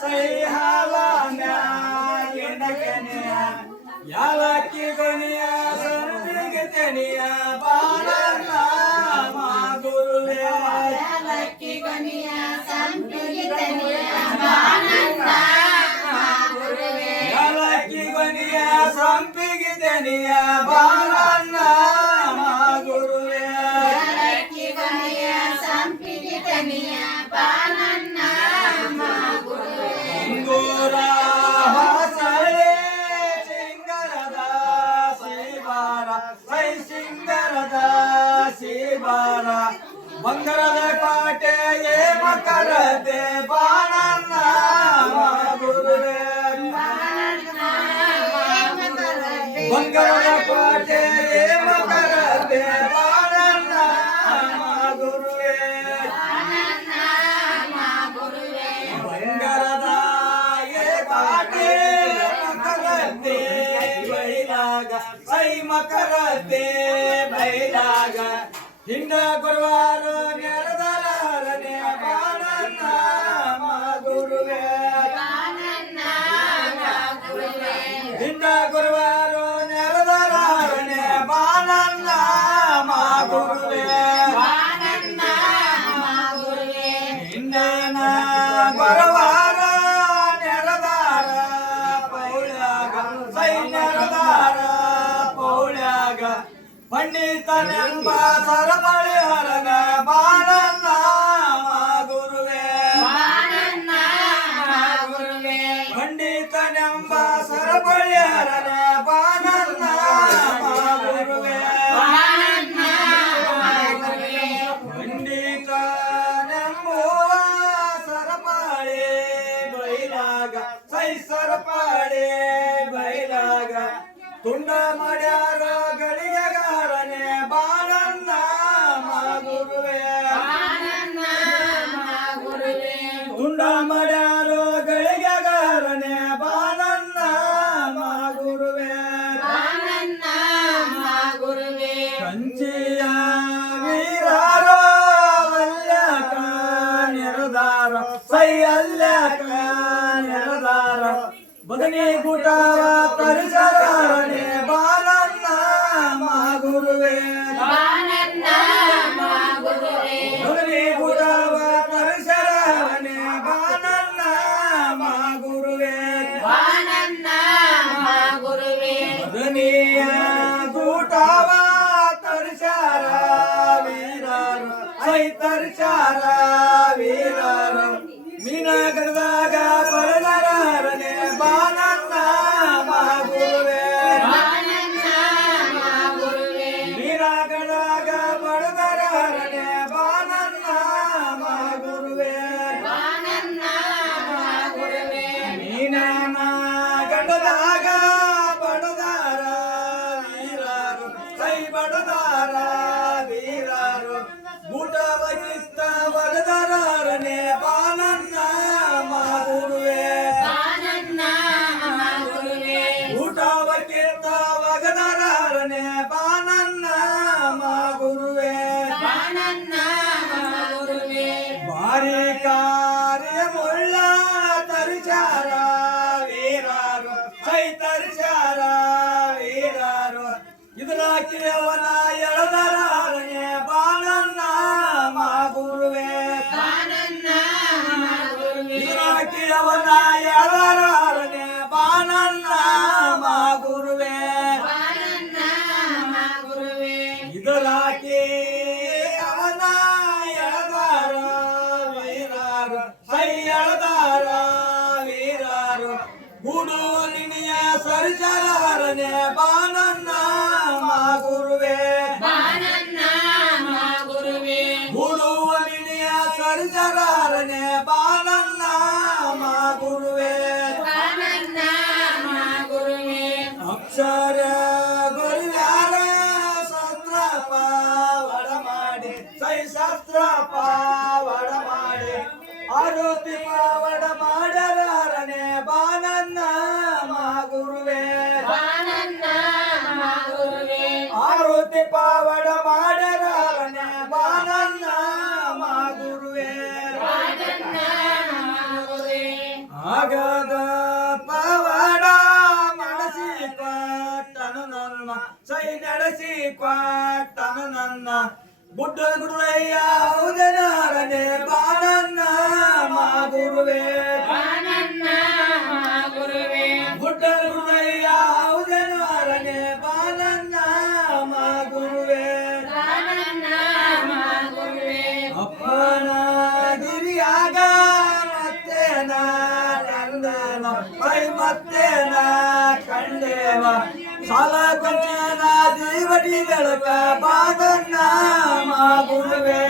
ಸೈ ಹಾಲ ಮ್ಯಾಗಿನ ಕೆನೆಯ ಯಾಲಕ್ಕಿ ಗಣಿಯ ಸಂಪಿಗೆ ತೆನೆಯ ಬಾಳಣ್ಣ ಮಾ ಗುರುವೇ ಯಾಲಕ್ಕಿ ಗಣಿಯ ಸಂಪಿಗೆ ತೆನೆಯ ಬಾಳಣ್ಣ ಮಾ ಗುರುವೇ ಯಾಲಕ್ಕಿ ಗಣಿಯ ಸಂಪಿಗೆ ತೆನೆಯ ಬಾಳಣ್ಣ ಮಾ ಗುರುವೇ ಯಾಲಕ್ಕಿ ಗಣಿಯ ಸಂಪಿಗೆ ತೆನೆಯ ಬಾಳಣ್ಣ ಮಾ ಗುರುವೇ ಅಂಗೂರ ಹೊಸಳೆ ಸಿಂಗರದ ಶ್ರೀವಾರ ಸೈ ಸಿಂಗರದ ಶ್ರೀವಾರ ಬಂಗಾರದ ಕೋಟೆಯೇ ಮಕರದೆ ಬಾಳಣ್ಣ ಮಾ ಗುರುವೇ ಬಂಗಾರದ ಕೋಟೆಯೇ ಮಕರದೆ ಬಾಳಣ್ಣ ಮಾ ಗುರುವೇ ಬಂಗಾರದ ಕಾಟೆ ಮಕರದೆ ಬೈಲಾಗ ಸೈ ಮಕರದೆ ಬೈಲಾಗ ಹಿಂಡ ಗುರುವಾರ ನೆರೆದಲಾರನೆ ಬಾಳಣ್ಣ ಮಾ ಗುರುವೇ ಹಿಂಡ ಗುರುವಾರ ನೆರೆದಲಾರನೆ ಬಾಳಣ್ಣ ಮಾ ಗುರುವೇ ಹಿಂಡನ ಗುರುವಾರ ನೆರೆದಾರ ಪೌಳ್ಯಾಗ ಸೈ ನೆರೆದಾರ ಪೌಳ್ಯಾಗ ಪಂಡಿತನೆಂಬ ಸರಪಳಿ ಹರಗ ಬಾಳಣ್ಣ ಮಾ ಗುರುವೇ ಪಂಡಿತನೆಂಬ ಸರಪಳಿ ಹರಗ ಬಾಳಣ್ಣ ಮಾ ಗುರುವೇ ಪಂಡಿತನೆಂಬುವ ಸರಪಾಳೆ ಬೈಲಾಗ ಸೈ ಸರಪಾಳೆ ಬೈಲಾಗ ತುಂಡ ಮಾಡ್ಯಾರ ಗಳಿಗೆಗಾರನೆ ಬಾಳಣ್ಣ ಮಾ ಗುರುವೇ ತುಂಡ ಮಾಡ್ಯಾರ ಗಳಿಗೆಗಾರನೆ ಬಾಳಣ್ಣ ಮಾ ಗುರುವೇ ಕಂಚಿಯ ವೀರಾರೋ ಅಲ್ಯಾಕ ನೆರದಾರ ಸೈ ಅಲ್ಯಾಕ ನೆರದಾರ ಬದನಿ ಗುಟಾವ ತರಿಸರಾರನೆ ಬಾಳಣ್ಣ ಮಾ ಗುರುವೇ ಬದನಿ ಗುಟಾವ ತರಿಸರಾರನೆ ಬಾಳಣ್ಣ ಮಾ ಗುರುವೇ ಬದನಿಯ ಗೂಟವ ತರಿಸಾರ ವೀರರು ಸೈ ತರಿಸಾರ ವೀರರು ಮೀನಗಡದಾಗ ಪಡೆದರಾರನೆ ಬಾಳಣ್ಣ ಮಾ ಗುರುವೇ ಮೀನಗಡದಾಗ ಪಡೆದರಾರನೆ ಬಾಳಣ್ಣ ಮಾ ಗುರುವೇ ಮೀನನ ಗಂಡದಾಗ ಬಡದಾರ ವೀರರು ಸೈ ಬಡದಾರ ವೀರರು ಬೂಟವ ಕಿತ್ತ ಬಡದರಾರನೆ ಬಾಳಣ್ಣ ಮಾ ಗುರುವೇ ಊಟವ ಕಿತ್ತ ಬಗದರಾರನೆ ಬಾಳಣ್ಣ ಮಾ ಗುರುವೇ ಬಾರಿ ಕಾರ್ಯ ಮುಳ್ಳ ತರಿಚಾರ ವೀರರು ಸೈ ತರಿಚಾರ ವೀರರು ಇದರಾಕಿ ಅವನ ಎಳದರಾರನೆ ಬಾಳಣ್ಣ ಮಾ ಗುರುವೇ ಇದರಾಕಿ ಅವನ ಎಳದರಾರನೆ ಬಾಳಣ್ಣ ಮಾ ಗುರುವೇ ಇದರಾಕಿ ಅವನ ಎಳದಾರ ವೀರರು ಸೈ ಎಳದಾರ ವೀರರು ಗೂಡು ನಿನಿಯ ಸರಿಸರಾರನೆ ಬಾಳಣ್ಣ ಮಾ ಗುರುವೇ ಗೂಡುವ ನಿನಿಯ ಸರಿಸರಾರನೆ ಬಾಳಣ್ಣ ಮಾ ಗುರುವೇ ಅಕ್ಷರ ಗುರುವ್ಯಾರ ಶಸ್ತ್ರ ಪಾವಡ ಮಾಡಿ ಸೈ ಶಸ್ತ್ರ ಪಾವಡ ಮಾಡಿ ಆರುತಿ ಪಾವಡ ಮಾಡಲಾರನೆ ಬಾಳಣ್ಣ ಮಾ ಗುರುವೇ ಆರುತಿ ಪಾವಡ ಮಾಡಲಾರನೆ ಬಾಳಣ್ಣ ಮಾ ಗುರುವೇ ಆಗದ ಪವಾಡ ಮನಸಿ ಕೊಟ್ಟನು ನನ್ನ ಸೈ ನಡೆಸಿ ಕೊಟ್ಟನು ನನ್ನ ಗುಡ್ಡ ಗುಡ್ರಯ್ಯ ಉದನಾರನೆ ಬಾಣನ್ನ ಮಾ ಗುರುವೇ ಗುಡ್ಡ ಗುಡ್ರಯ್ಯ ಉದನಾರನೆ ಬಾಣನ್ನ ಮಾ ಗುರುವೇ ಅಪ್ಪನ ಗಿರಿಯಾಗ ಮತ್ತೇನ ಕಂಡೇವ ಪೈ ಮತ್ತೇನ ಕಂಡೇವ ಸಾಲ ಕೊಂಚೇನ ಜೀವಟಿ ಬೆಳಕ ಬಾದನ್ನ ಮಾ ಗುರುವೇ